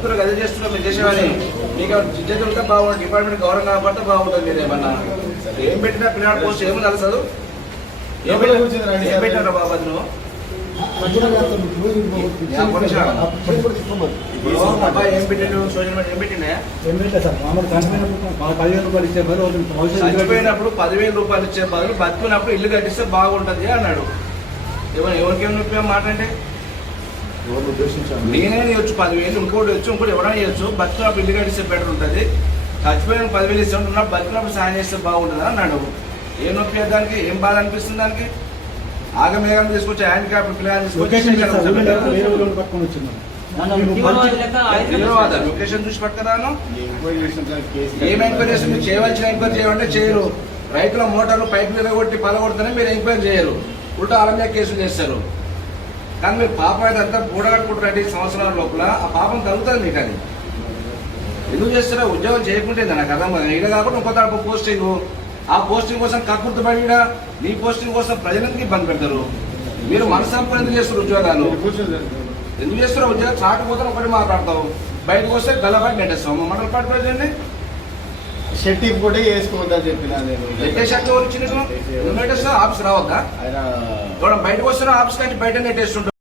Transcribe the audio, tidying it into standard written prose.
బతుకులు అదే చేస్తున్నాం మీరు చేసేవాని మీకు జిజ్జత ఉంటే బాగుంటుంది డిపార్ట్మెంట్ గౌరవం కాబట్టి బాగుంటుంది మీరు ఏమన్నా ఏం పెట్టినా పిల్లవాడి పోస్ట్ ఏమో తెలుసదు ఏం పెట్టారా బాబా నువ్వు ఏం పెట్టాడు సోషల్ మీడియా ఏం పెట్టినా చనిపోయినప్పుడు 10,000 రూపాయలు ఇచ్చే బదులు బతుకున్నప్పుడు ఇల్లు కట్టిస్తే బాగుంటది అన్నాడు. ఎవరికేం నొప్పి మాట అంటే నేనే ఇవ్వచ్చు 10,000 ఇంకోటి వచ్చి ఇంకోటి ఎవరైనా ఇవ్వచ్చు బతుకున్నప్పుడు ఇల్లు కట్టిస్తే బెటర్ ఉంటుంది. చచ్చిపోయిన 10,000 ఇస్తే ఉంటున్నప్పుడు బతుకున్నప్పుడు సాయం చేస్తే బాగుంటుంది అన్నాడు. ఏం నొప్పి దానికి ఏం బాధ అనిపిస్తుంది దానికి ఆగమేఘం తీసుకొచ్చి హ్యాండిక్యాప్ పిల్లలు తీసుకొచ్చి లొకేషన్ చూసి పట్టుకురాను. ఏం ఎంక్వైరీ చేస్తే మీరు చేయవలసిన ఎంక్వైరీ చేయాలంటే చేయరు. రైతుల మోటార్లు పైపులు కొట్టి పలగొడితేనే మీరు ఎంక్వైరీ చేయరు. ఉల్టా ఆలమ్య కేసులు చేస్తారు. కానీ మీరు పాపం అయితే అంతా కూడగట్టుకుంటారు. 2 సంవత్సరాల లోపల ఆ పాపం తగ్గుతుంది మీకు. అది ఎందుకు చేస్తారా? ఉద్యోగం చేయకుంటే నాకు అర్థం కాదు. ఇలా కాకుండా ఇంకొక పోస్టింగ్ ఆ పోస్టింగ్ కోసం కక్కుర్తిపడి నీ పోస్టింగ్ కోసం ప్రజలందరికీ ఇబ్బంది పెడతారు. మీరు మనసు ఎందుకు చేస్తారు? ఉద్యోగాలు ఎందుకు చేస్తారో ఉద్యోగం చాటుపోతే ఒకటి మాట్లాడతావు, బయటకు వస్తే గల్లబాటి నెట్టేస్తావు. మండల పార్టీ ప్రజల్ని షర్ట్ కూడా వేసుకోవద్దని చెప్పిన నెట్టేసాక వచ్చి నెట్టేస్తా ఆఫీస్ రావద్దా? బయటకు వస్తున్నా ఆఫీస్ కానీ బయట నెట్టేస్తుంటారు.